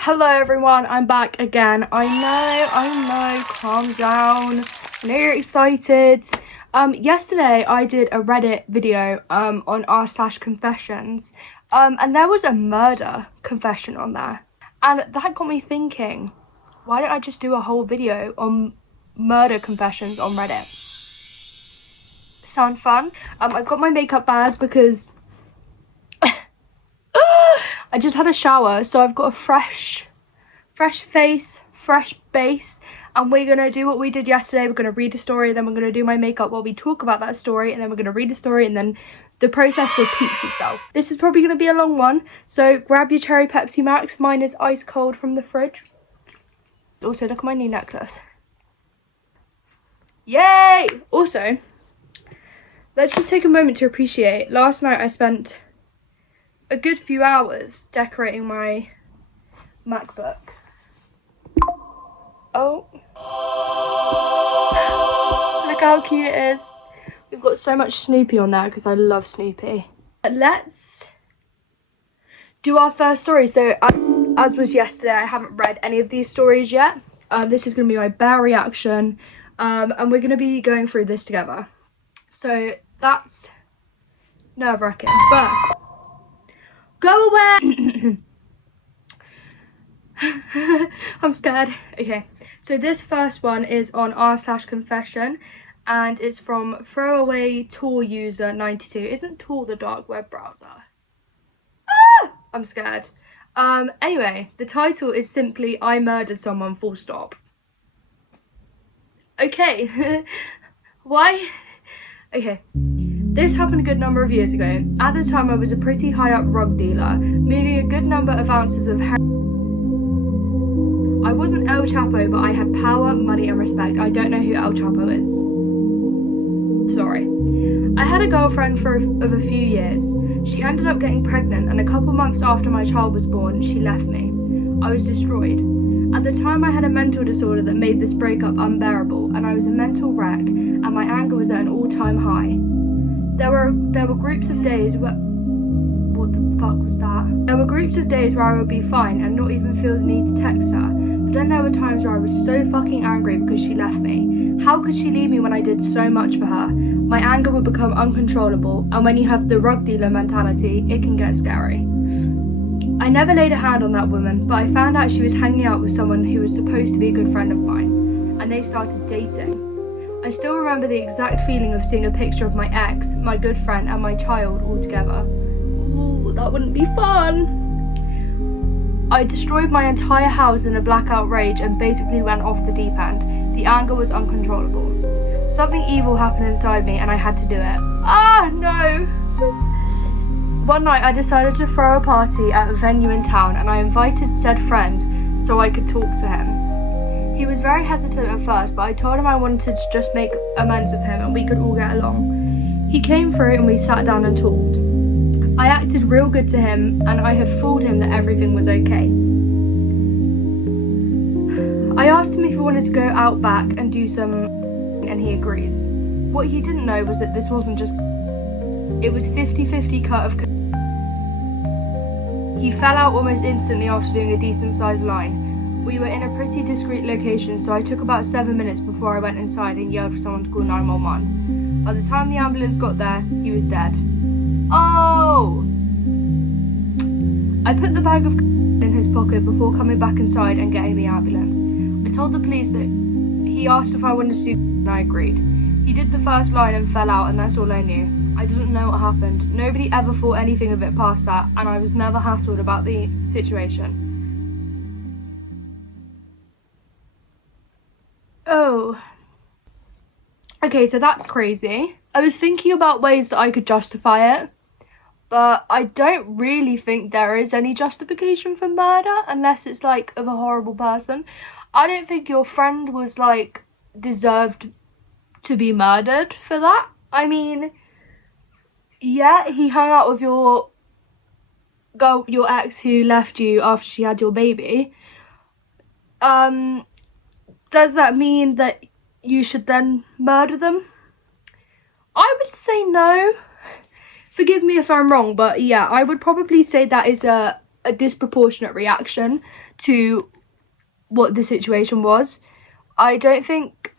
Hello everyone, I'm back again. I know, calm down. I know you're excited. Yesterday I did a Reddit video on r/confessions. And there was a murder confession on there. And that got me thinking, why don't I just do a whole video on murder confessions on Reddit? Sound fun? I've got my makeup bag because I just had a shower, so I've got a fresh face, fresh base, and we're gonna do what we did yesterday. We're gonna read a story, then we're gonna do my makeup while we talk about that story, and then we're gonna read a story, and then the process repeats itself. This is probably gonna be a long one, so grab your cherry Pepsi Max. Mine is ice cold from the fridge. Also, look at my new necklace. Yay! Also, let's just take a moment to appreciate. Last night I spent a good few hours decorating my MacBook. Oh, look how cute it is. We've got so much Snoopy on there because I love Snoopy. Let's do our first story. So as was yesterday, I haven't read any of these stories yet. This is going to be my bare reaction, and we're going to be going through this together. So that's nerve-wracking, but go away. I'm scared. Okay, so this first one is on r/confession, and it's from throwaway Tor user 92. Isn't Tor the dark web browser? Ah! I'm scared. Anyway, the title is simply "I murdered someone, full stop." Okay. Why? Okay. This happened a good number of years ago. At the time, I was a pretty high up drug dealer, moving a good number of ounces of heroin. I wasn't El Chapo, but I had power, money, and respect. I don't know who El Chapo is. Sorry. I had a girlfriend of a few years. She ended up getting pregnant, and a couple months after my child was born, she left me. I was destroyed. At the time, I had a mental disorder that made this breakup unbearable, and I was a mental wreck, and my anger was at an all-time high. There were groups of days where... What the fuck was that? There were groups of days where I would be fine and not even feel the need to text her. But then there were times where I was so fucking angry because she left me. How could she leave me when I did so much for her? My anger would become uncontrollable, and when you have the rug dealer mentality, it can get scary. I never laid a hand on that woman, but I found out she was hanging out with someone who was supposed to be a good friend of mine, and they started dating. I still remember the exact feeling of seeing a picture of my ex, my good friend, and my child all together. Ooh, that wouldn't be fun. I destroyed my entire house in a blackout rage and basically went off the deep end. The anger was uncontrollable. Something evil happened inside me and I had to do it. Ah, no! One night I decided to throw a party at a venue in town, and I invited said friend so I could talk to him. He was very hesitant at first, but I told him I wanted to just make amends with him and we could all get along. He came through and we sat down and talked. I acted real good to him, and I had fooled him that everything was okay. I asked him if he wanted to go out back and do some, and he agrees. What he didn't know was that this wasn't just... It was 50-50 cut of... He fell out almost instantly after doing a decent sized line. We were in a pretty discreet location, so I took about 7 minutes before I went inside and yelled for someone to call 911. By the time the ambulance got there, he was dead. Oh! I put the bag of in his pocket before coming back inside and getting the ambulance. I told the police that he asked if I wanted to do, and I agreed. He did the first line and fell out, and that's all I knew. I didn't know what happened. Nobody ever thought anything of it past that, and I was never hassled about the situation. Oh. Okay, so that's crazy. I was thinking about ways that I could justify it, but I don't really think there is any justification for murder unless it's like of a horrible person. I don't think your friend was like deserved to be murdered for that. I mean, yeah, he hung out with your girl, your ex who left you after she had your baby. Does that mean that you should then murder them? I would say no. Forgive me if I'm wrong, but yeah, I would probably say that is a a disproportionate reaction to what the situation was. I don't think,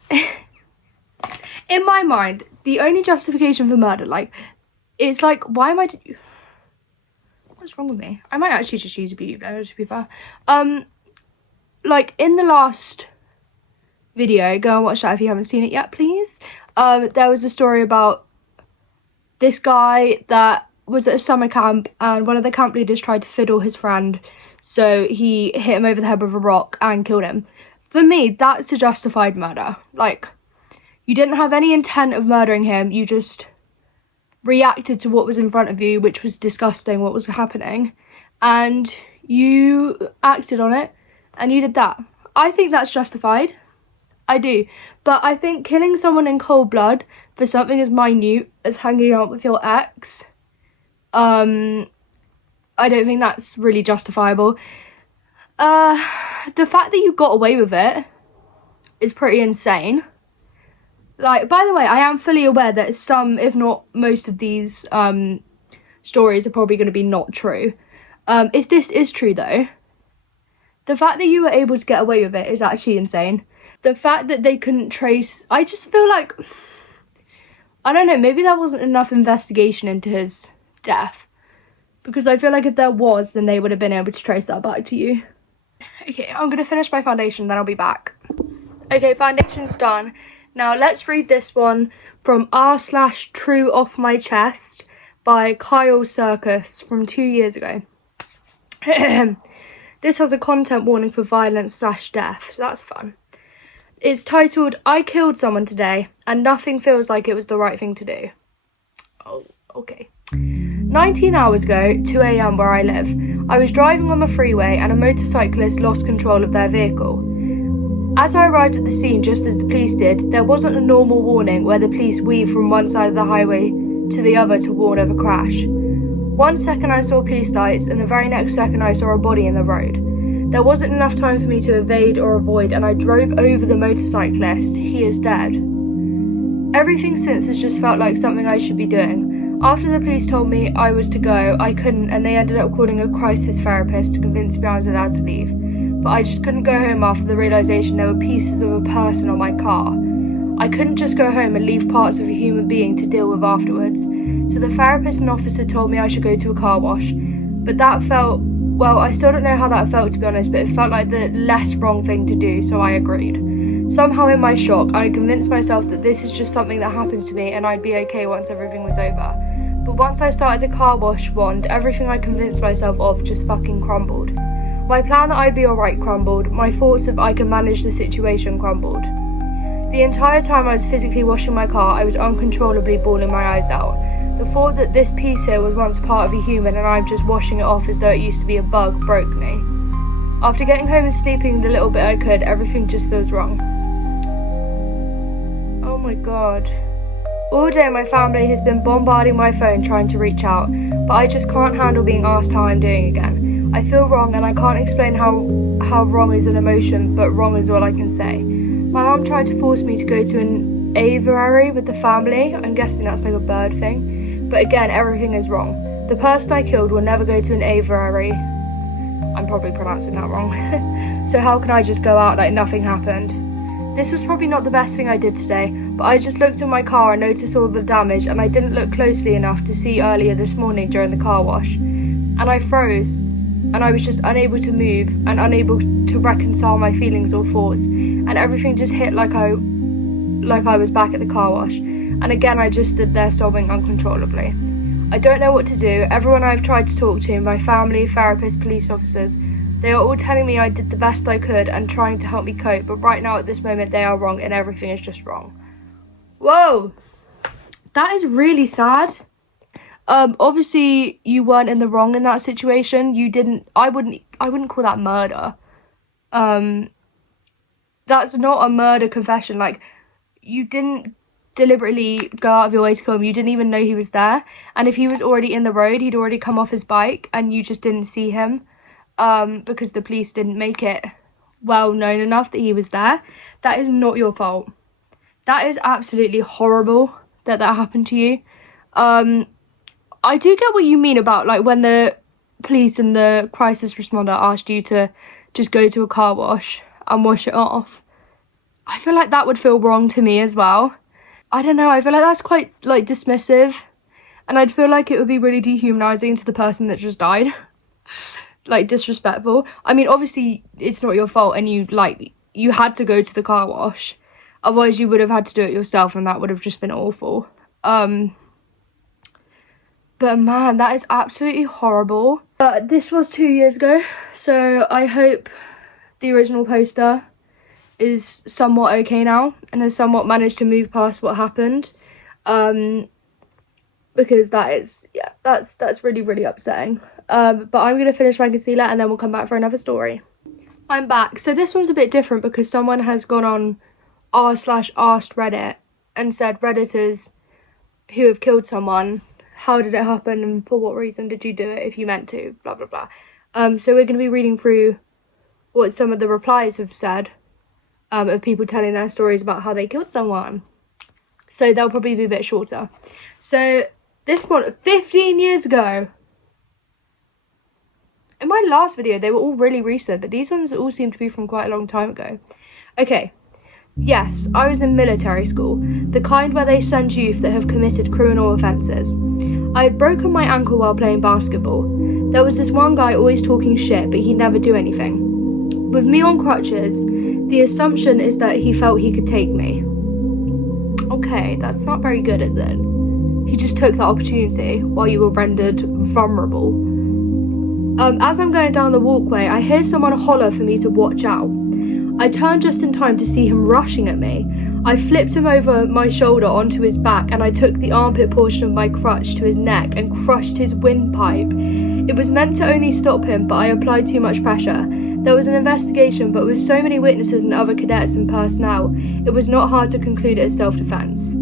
in my mind, the only justification for murder, like, it's like, why am I, what's wrong with me? I might actually just use a beauty blender, to be fair. Like, in the last video, go and watch that if you haven't seen it yet, please. There was a story about this guy that was at a summer camp, and one of the camp leaders tried to fiddle his friend, so he hit him over the head with a rock and killed him. For me, that's a justified murder. Like, you didn't have any intent of murdering him, you just reacted to what was in front of you, which was disgusting, what was happening, and you acted on it, and you did that. I think that's justified. I do. But I think killing someone in cold blood for something as minute as hanging out with your ex, I don't think that's really justifiable. The fact that you got away with it is pretty insane. Like, by the way, I am fully aware that some, if not most of these stories are probably going to be not true. If this is true, though, the fact that you were able to get away with it is actually insane. The fact that they couldn't trace... I just feel like... I don't know, maybe there wasn't enough investigation into his death. Because I feel like if there was, then they would have been able to trace that back to you. Okay, I'm going to finish my foundation, then I'll be back. Okay, foundation's done. Now, let's read this one from r/True Off My Chest by Kyle Circus from 2 years ago. This has a content warning for violence/death, so that's fun. It's titled, I killed someone today, and nothing feels like it was the right thing to do. Oh, okay. 19 hours ago, 2 a.m. where I live, I was driving on the freeway and a motorcyclist lost control of their vehicle. As I arrived at the scene just as the police did, there wasn't a normal warning where the police weave from one side of the highway to the other to warn of a crash. 1 second I saw police lights, and the very next second I saw a body in the road. There wasn't enough time for me to evade or avoid, and I drove over the motorcyclist. He is dead. Everything since has just felt like something I should be doing. After the police told me I was to go, I couldn't, and they ended up calling a crisis therapist to convince me I was allowed to leave. But I just couldn't go home after the realisation there were pieces of a person on my car. I couldn't just go home and leave parts of a human being to deal with afterwards. So the therapist and officer told me I should go to a car wash. But that felt... well, I still don't know how that felt, to be honest, but it felt like the less wrong thing to do, so I agreed. Somehow in my shock, I convinced myself that this is just something that happens to me and I'd be okay once everything was over. But once I started the car wash wand, everything I convinced myself of just fucking crumbled. My plan that I'd be alright crumbled, my thoughts of I can manage the situation crumbled. The entire time I was physically washing my car, I was uncontrollably bawling my eyes out. The thought that this piece here was once part of a human and I'm just washing it off as though it used to be a bug broke me. After getting home and sleeping the little bit I could, everything just feels wrong. Oh my god. All day my family has been bombarding my phone trying to reach out, but I just can't handle being asked how I'm doing again. I feel wrong and I can't explain how wrong is an emotion, but wrong is all I can say. My mum tried to force me to go to an aviary with the family. I'm guessing that's like a bird thing. But again, everything is wrong. The person I killed will never go to an aviary. I'm probably pronouncing that wrong. So how can I just go out like nothing happened? This was probably not the best thing I did today, but I just looked at my car and noticed all the damage, and I didn't look closely enough to see earlier this morning during the car wash. And I froze, and I was just unable to move and unable to reconcile my feelings or thoughts, and everything just hit like I was back at the car wash. And again I just stood there sobbing uncontrollably. I don't know what to do. Everyone I've tried to talk to, my family, therapists, police officers, they are all telling me I did the best I could and trying to help me cope, but right now at this moment they are wrong and everything is just wrong. Whoa! That is really sad. Obviously you weren't in the wrong in that situation. I wouldn't call that murder. That's not a murder confession. Like, you didn't deliberately go out of your way to kill him. You didn't even know he was there, and if he was already in the road, he'd already come off his bike and you just didn't see him because the police didn't make it well known enough that he was there. That is not your fault. That is absolutely horrible that happened to you. I do get what you mean about like when the police and the crisis responder asked you to just go to a car wash and wash it off, I feel like that would feel wrong to me as well. I don't know, I feel like that's quite, like, dismissive, and I'd feel like it would be really dehumanizing to the person that just died. Like, disrespectful. I mean, obviously it's not your fault, and you had to go to the car wash, otherwise you would have had to do it yourself, and that would have just been awful. But man, that is absolutely horrible. But this was 2 years ago, so I hope the original poster is somewhat okay now and has somewhat managed to move past what happened. Because that is, yeah, that's really, really upsetting. But I'm going to finish my concealer and then we'll come back for another story. I'm back. So this one's a bit different because someone has gone on r/asked Reddit and said, Redditors who have killed someone, how did it happen and for what reason did you do it if you meant to, blah, blah, blah. So we're going to be reading through what some of the replies have said, of people telling their stories about how they killed someone. So they'll probably be a bit shorter. So this one, 15 years ago. In my last video, they were all really recent, but these ones all seem to be from quite a long time ago. Okay. Yes, I was in military school, the kind where they send youth that have committed criminal offences. I had broken my ankle while playing basketball. There was this one guy always talking shit, but he'd never do anything. With me on crutches, the assumption is that he felt he could take me. Okay, that's not very good, is it? He just took the opportunity while you were rendered vulnerable. As I'm going down the walkway, I hear someone holler for me to watch out. I turned just in time to see him rushing at me. I flipped him over my shoulder onto his back and I took the armpit portion of my crutch to his neck and crushed his windpipe. It was meant to only stop him, but I applied too much pressure. There was an investigation, but with so many witnesses and other cadets and personnel, it was not hard to conclude it as self-defense.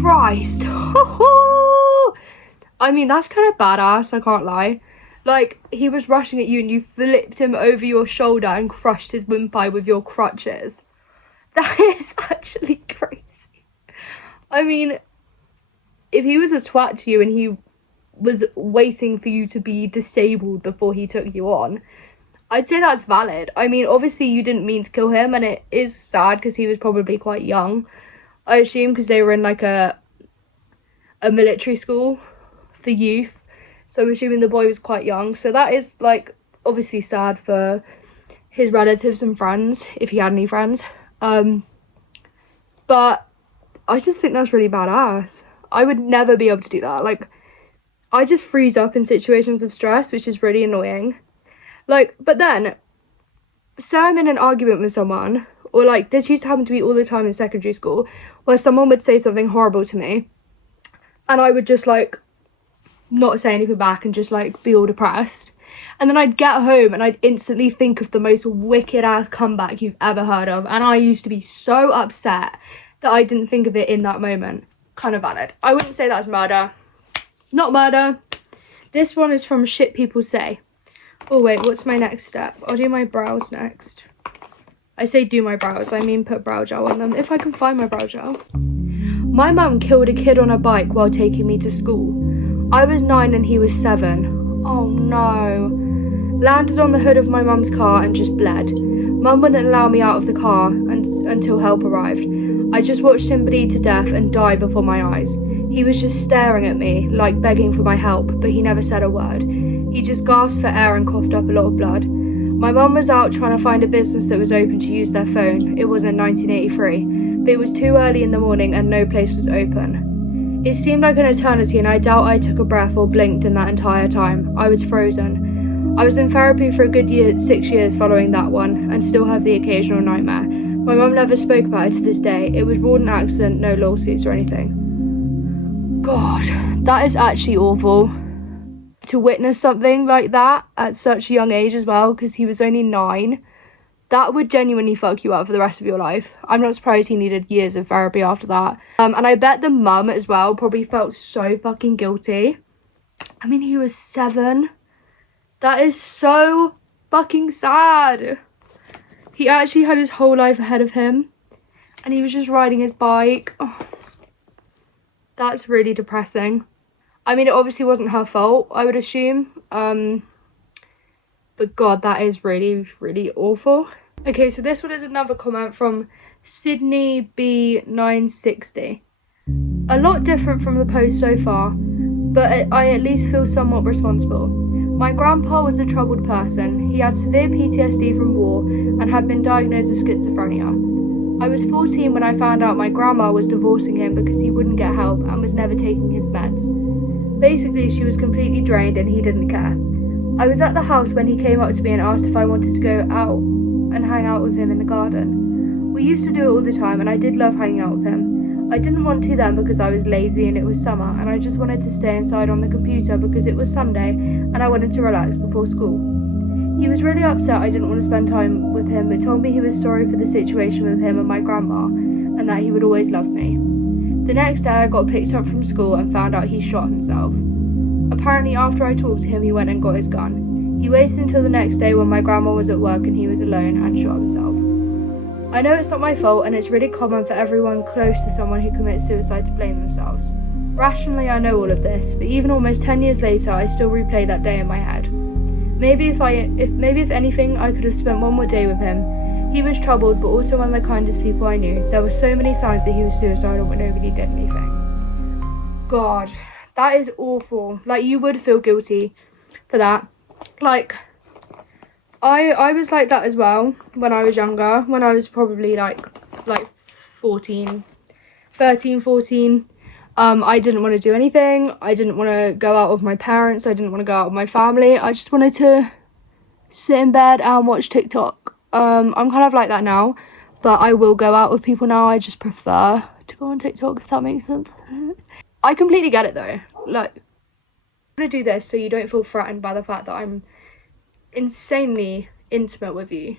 Christ. I mean, that's kind of badass, I can't lie. Like, he was rushing at you and you flipped him over your shoulder and crushed his windpipe with your crutches. That is actually crazy. I mean, if he was a twat to you and he was waiting for you to be disabled before he took you on, I'd say that's valid. I mean, obviously you didn't mean to kill him, and it is sad because he was probably quite young, I assume, because they were in like a military school for youth. So I'm assuming the boy was quite young. So that is, like, obviously sad for his relatives and friends, if he had any friends. But I just think that's really badass. I would never be able to do that. Like, I just freeze up in situations of stress, which is really annoying. Like, but then, say I'm in an argument with someone, or like, this used to happen to me all the time in secondary school, where someone would say something horrible to me, and I would just, like, not say anything back and just, like, be all depressed. And then I'd get home and I'd instantly think of the most wicked ass comeback you've ever heard of, and I used to be so upset that I didn't think of it in that moment. Kind of valid. I wouldn't say that's murder. Not murder. This one is from Shit People Say. Oh wait, what's my next step? I'll do my brows next. I say do my brows, I mean put brow gel on them, if I can find my brow gel. My mum killed a kid on a bike while taking me to school. I was 9 and he was 7. Oh no. Landed on the hood of my mum's car and just bled. Mum wouldn't allow me out of the car until help arrived. I just watched him bleed to death and die before my eyes. He was just staring at me, like begging for my help, but he never said a word. He just gasped for air and coughed up a lot of blood. My mum was out trying to find a business that was open to use their phone. It was in 1983, but it was too early in the morning and no place was open. It seemed like an eternity and I doubt I took a breath or blinked in that entire time. I was frozen. I was in therapy for a good 6 years following that one and still have the occasional nightmare. My mum never spoke about it to this day. It was ruled an accident, no lawsuits or anything. God, that is actually awful. To witness something like that at such a young age as well, because he was only 9, that would genuinely fuck you up for the rest of your life. I'm not surprised he needed years of therapy after that. And I bet the mum as well probably felt so fucking guilty. I mean, he was 7. That is so fucking sad. He actually had his whole life ahead of him, and he was just riding his bike. Oh, that's really depressing. I mean, it obviously wasn't her fault, I would assume. But God, that is really, really awful. Okay, so this one is another comment from Sydney B960. A lot different from the post so far, but I at least feel somewhat responsible. My grandpa was a troubled person. He had severe PTSD from war and had been diagnosed with schizophrenia. I was 14 when I found out my grandma was divorcing him because he wouldn't get help and was never taking his meds. Basically, she was completely drained and he didn't care. I was at the house when he came up to me and asked if I wanted to go out and hang out with him in the garden. We used to do it all the time and I did love hanging out with him. I didn't want to then because I was lazy and it was summer and I just wanted to stay inside on the computer because it was Sunday and I wanted to relax before school. He was really upset I didn't want to spend time with him but told me he was sorry for the situation with him and my grandma and that he would always love me. The next day I got picked up from school and found out he shot himself. Apparently after I talked to him he went and got his gun. He waited until the next day when my grandma was at work and he was alone and shot himself. I know it's not my fault and it's really common for everyone close to someone who commits suicide to blame themselves. Rationally I know all of this, but even almost 10 years later I still replay that day in my head. Maybe if anything I could have spent one more day with him. He was troubled but also one of the kindest people I knew. There were so many signs that he was suicidal but nobody did anything. God, that is awful. Like, you would feel guilty for that. Like, I was like that as well when I was younger, when I was probably like 13, 14. I didn't want to do anything. I didn't want to go out with my parents. I didn't want to go out with my family. I just wanted to sit in bed and watch TikTok. I'm kind of like that now, but I will go out with people now. I just prefer to go on TikTok, if that makes sense. I completely get it though. Like, I'm gonna do this so you don't feel threatened by the fact that I'm insanely intimate with you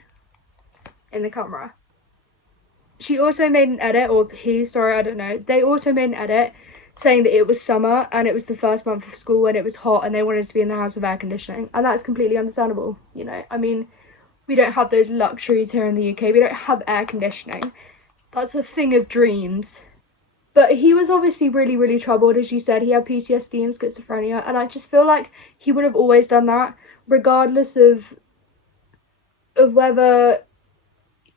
in the camera. She also made an edit, or he, sorry, I don't know. They also made an edit saying that it was summer and it was the first month of school and it was hot and they wanted to be in the house with air conditioning. And that's completely understandable, you know. I mean, we don't have those luxuries here in the UK. We don't have air conditioning. That's a thing of dreams. But he was obviously really, really troubled. As you said, he had PTSD and schizophrenia. And I just feel like he would have always done that, regardless of whether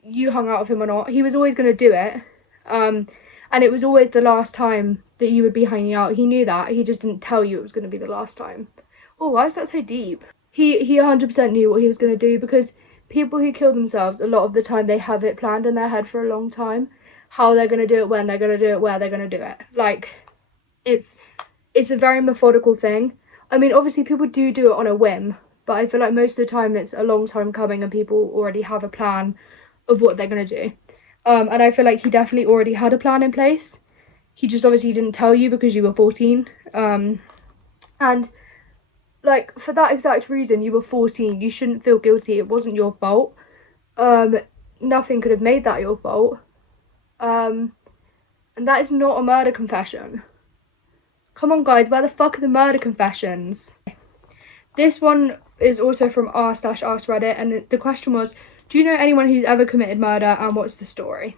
you hung out with him or not. He was always going to do it. And it was always the last time that you would be hanging out. He knew that. He just didn't tell you it was going to be the last time. Oh, why is that so deep? He 100% knew what he was going to do, because people who kill themselves, a lot of the time they have it planned in their head for a long time. How they're going to do it, when they're going to do it, where they're going to do it. Like, it's a very methodical thing. I mean, obviously people do it on a whim, but I feel like most of the time it's a long time coming and people already have a plan of what they're going to do. And I feel like he definitely already had a plan in place. He just obviously didn't tell you because you were 14. And like, for that exact reason, you were 14, you shouldn't feel guilty. It wasn't your fault. Nothing could have made that your fault. And that is not a murder confession. Come on guys, where the fuck are the murder confessions? This one is also from r/askreddit, and the question was, do you know anyone who's ever committed murder and what's the story?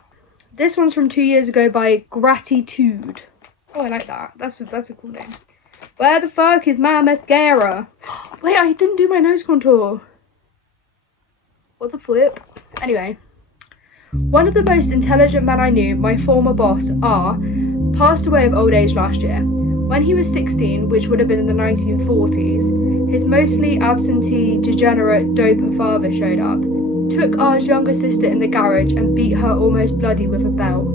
This one's from 2 years ago by Gratitude. Oh, I like that. That's a cool name. Where the fuck is my mascara? Wait, I didn't do my nose contour. What the flip? Anyway. One of the most intelligent men I knew, my former boss, R, passed away of old age last year. When he was 16, which would have been in the 1940s, his mostly absentee, degenerate, doper father showed up, took R's younger sister in the garage and beat her almost bloody with a belt.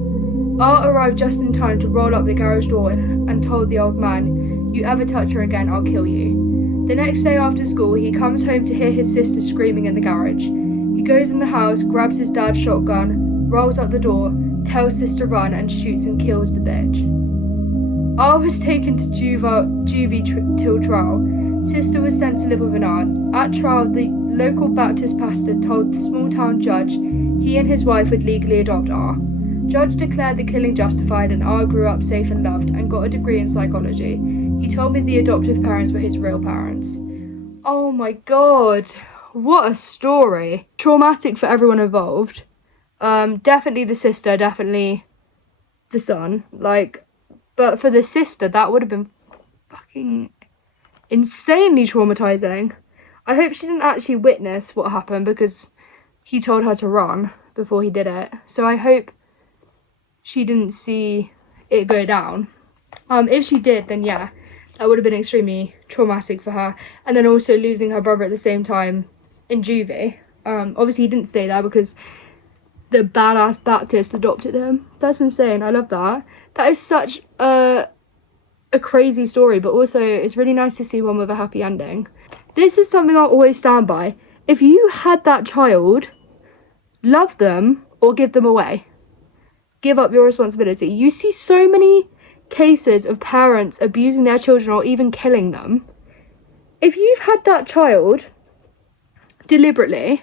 R arrived just in time to roll up the garage door and told the old man, "You ever touch her again, I'll kill you." The next day after school, he comes home to hear his sister screaming in the garage. He goes in the house, grabs his dad's shotgun, rolls out the door, tells sister run, and shoots and kills the bitch. R was taken to juvie till trial. Sister was sent to live with an aunt. At trial, the local Baptist pastor told the small town judge he and his wife would legally adopt R. Judge declared the killing justified, and R grew up safe and loved and got a degree in psychology. He told me the adoptive parents were his real parents. Oh my god. What a story. Traumatic for everyone involved. Definitely the sister, definitely the son. Like, but for the sister, that would have been fucking insanely traumatizing. I hope she didn't actually witness what happened, because he told her to run before he did it. So I hope she didn't see it go down. If she did, then yeah, that would have been extremely traumatic for her. And then also losing her brother at the same time in juvie. Obviously he didn't stay there because the badass Baptist adopted him. That's insane. I love that. That is such a crazy story, but also it's really nice to see one with a happy ending. This is something I'll always stand by. If you had that child, love them or give them away. Give up your responsibility. You see so many cases of parents abusing their children or even killing them. If you've had that child deliberately,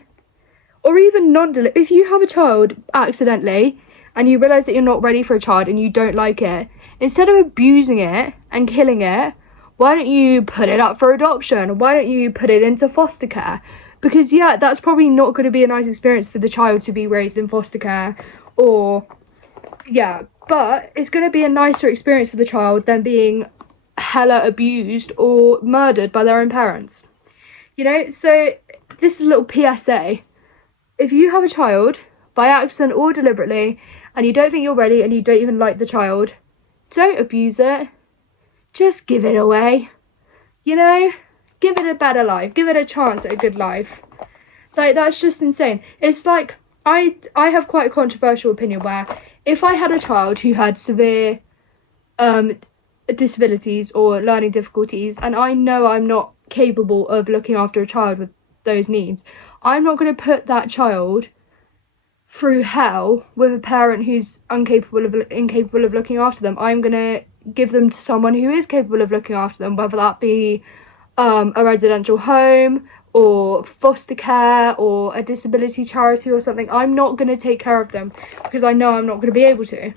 or even non-deliberately, if you have a child accidentally and you realise that you're not ready for a child and you don't like it, instead of abusing it and killing it, why don't you put it up for adoption? Why don't you put it into foster care? Because yeah, that's probably not going to be a nice experience for the child to be raised in foster care, or yeah, but it's going to be a nicer experience for the child than being hella abused or murdered by their own parents. You know, so this is a little PSA. If you have a child, by accident or deliberately, and you don't think you're ready and you don't even like the child, don't abuse it. Just give it away. You know? Give it a better life. Give it a chance at a good life. Like, that's just insane. It's like, I have quite a controversial opinion where if I had a child who had severe disabilities or learning difficulties, and I know I'm not capable of looking after a child with those needs, I'm not going to put that child through hell with a parent who's incapable of looking after them. I'm going to give them to someone who is capable of looking after them, whether that be a residential home or foster care or a disability charity or something. I'm not going to take care of them because I know I'm not going to be able to.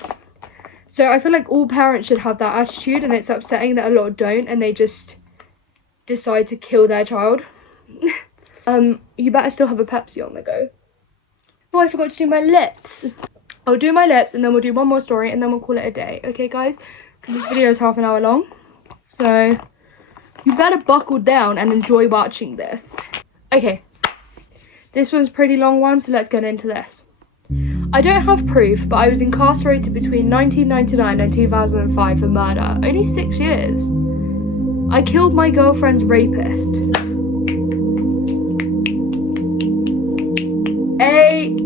So I feel like all parents should have that attitude, and it's upsetting that a lot don't, and they just decide to kill their child. You better still have a Pepsi on the go. Oh, I forgot to do my lips. I'll do my lips and then we'll do one more story and then we'll call it a day. Okay, guys? Because this video is half an hour long. So you better buckle down and enjoy watching this. Okay. This one's a pretty long one, so let's get into this. I don't have proof, but I was incarcerated between 1999 and 2005 for murder. Only 6 years. I killed my girlfriend's rapist. Hey!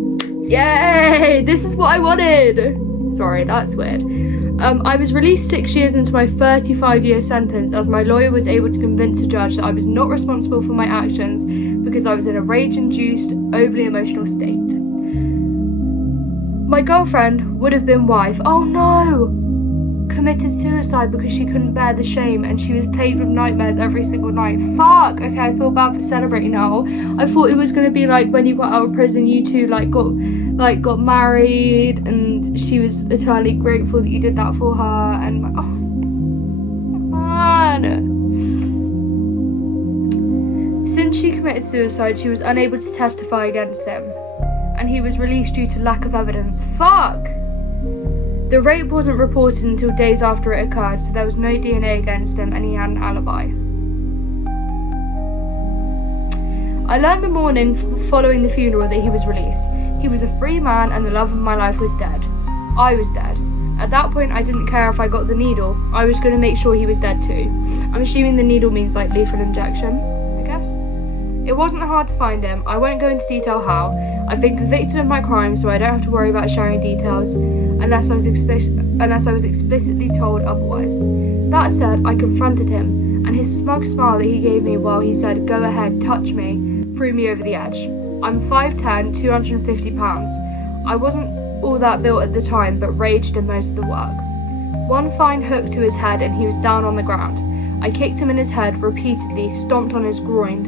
Yay! This is what I wanted! Sorry, that's weird. I was released 6 years into my 35-year sentence as my lawyer was able to convince the judge that I was not responsible for my actions because I was in a rage-induced, overly emotional state. My girlfriend would have been wife, oh no! Committed suicide because she couldn't bear the shame and she was plagued with nightmares every single night. Fuck! Okay, I feel bad for celebrating now. I thought it was gonna be like when you got out of prison, you two got married and she was eternally grateful that you did that for her, and like, oh man. Since she committed suicide, she was unable to testify against him, and he was released due to lack of evidence. Fuck! The rape wasn't reported until days after it occurred, so there was no DNA against him and he had an alibi. I learned the morning following the funeral that he was released. He was a free man and the love of my life was dead. I was dead. At that point, I didn't care if I got the needle. I was going to make sure he was dead too. I'm assuming the needle means like lethal injection, I guess. It wasn't hard to find him. I won't go into detail how. I've been convicted of my crime, so I don't have to worry about sharing details unless I was explicitly told otherwise. That said, I confronted him, and his smug smile that he gave me while he said, "Go ahead, touch me," threw me over the edge. I'm 5'10", 250 pounds. I wasn't all that built at the time, but rage did most of the work. One fine hook to his head and he was down on the ground. I kicked him in his head repeatedly, stomped on his groin,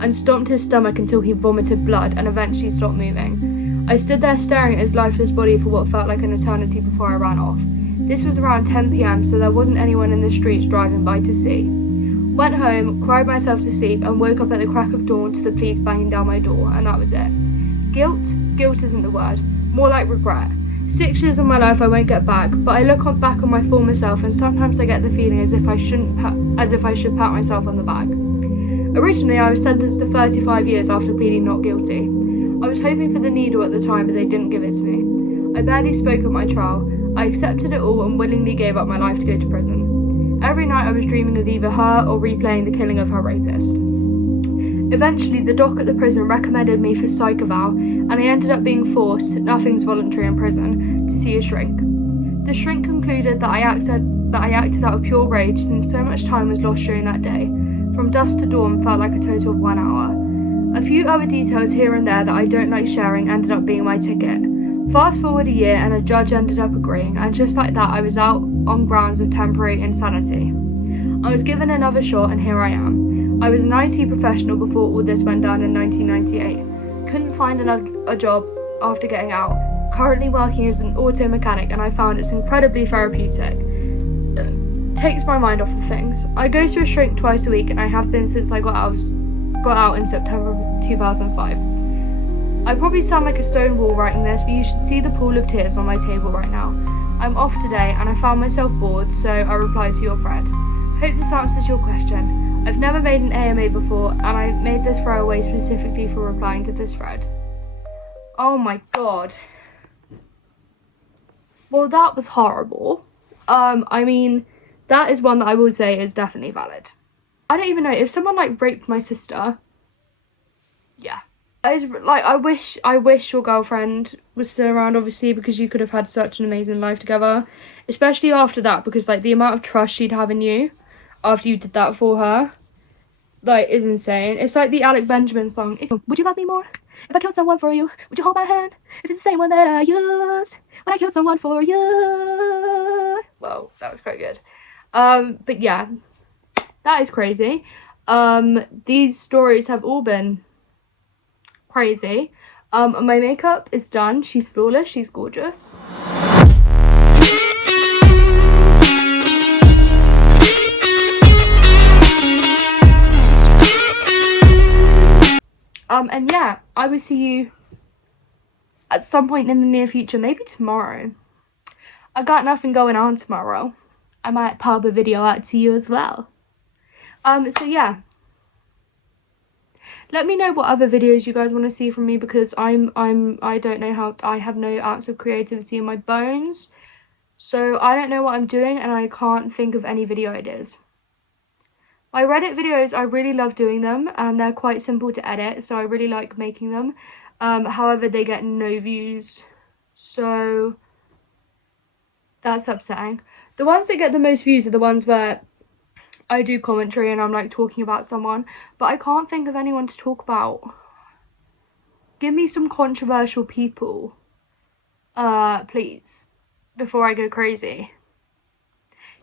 and stomped his stomach until he vomited blood and eventually stopped moving. I stood there staring at his lifeless body for what felt like an eternity before I ran off. This was around 10 PM, so there wasn't anyone in the streets driving by to see. Went home, cried myself to sleep, and woke up at the crack of dawn to the police banging down my door, and that was it. Guilt? Guilt isn't the word. More like regret. 6 years of my life I won't get back, but I look back on my former self and sometimes I get the feeling as if I should pat myself on the back. Originally, I was sentenced to 35 years after pleading not guilty. I was hoping for the needle at the time, but they didn't give it to me. I barely spoke at my trial. I accepted it all and willingly gave up my life to go to prison. Every night I was dreaming of either her or replaying the killing of her rapist. Eventually, the doc at the prison recommended me for psych eval, and I ended up being forced, nothing's voluntary in prison, to see a shrink. The shrink concluded that I acted out of pure rage since so much time was lost during that day. From dusk to dawn felt like a total of 1 hour. A few other details here and there that I don't like sharing ended up being my ticket. Fast forward a year and a judge ended up agreeing, and just like that I was out on grounds of temporary insanity. I was given another shot and here I am. I was an IT professional before all this went down in 1998. Couldn't find a job after getting out. Currently working as an auto mechanic, and I found it's incredibly therapeutic. Takes my mind off of things. I go to a shrink twice a week and I have been since I got out in September 2005. I probably sound like a stone wall writing this, but you should see the pool of tears on my table right now. I'm off today and I found myself bored, so I replied to your thread. Hope this answers your question. I've never made an AMA before, and I made this throwaway specifically for replying to this thread. Oh my god. Well, that was horrible. I mean, that is one that I will say is definitely valid. I don't even know, if someone like raped my sister, yeah. I wish your girlfriend was still around, obviously, because you could have had such an amazing life together. Especially after that, because like the amount of trust she'd have in you after you did that for her, like, is insane. It's like the Alec Benjamin song, would you love me more if I killed someone for you? Would you hold my hand if it's the same one that I used when I killed someone for you? Well, that was quite good. But yeah, that is crazy. These stories have all been crazy. My makeup is done. She's flawless. She's gorgeous. And yeah, I will see you at some point in the near future, maybe tomorrow. I got nothing going on tomorrow. I might pop a video out to you as well. So yeah. Let me know what other videos you guys want to see from me, because I don't know how, I have no ounce of creativity in my bones. So I don't know what I'm doing and I can't think of any video ideas. My Reddit videos, I really love doing them and they're quite simple to edit, so I really like making them. However, they get no views, so that's upsetting. The ones that get the most views are the ones where I do commentary and I'm like talking about someone, but I can't think of anyone to talk about. Give me some controversial people, please, before I go crazy.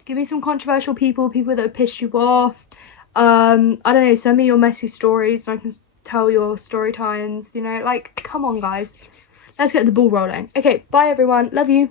Give me some controversial people that would piss you off. I don't know, send me your messy stories and I can tell your story times, you know, like, come on guys. Let's get the ball rolling. Okay, bye everyone, love you.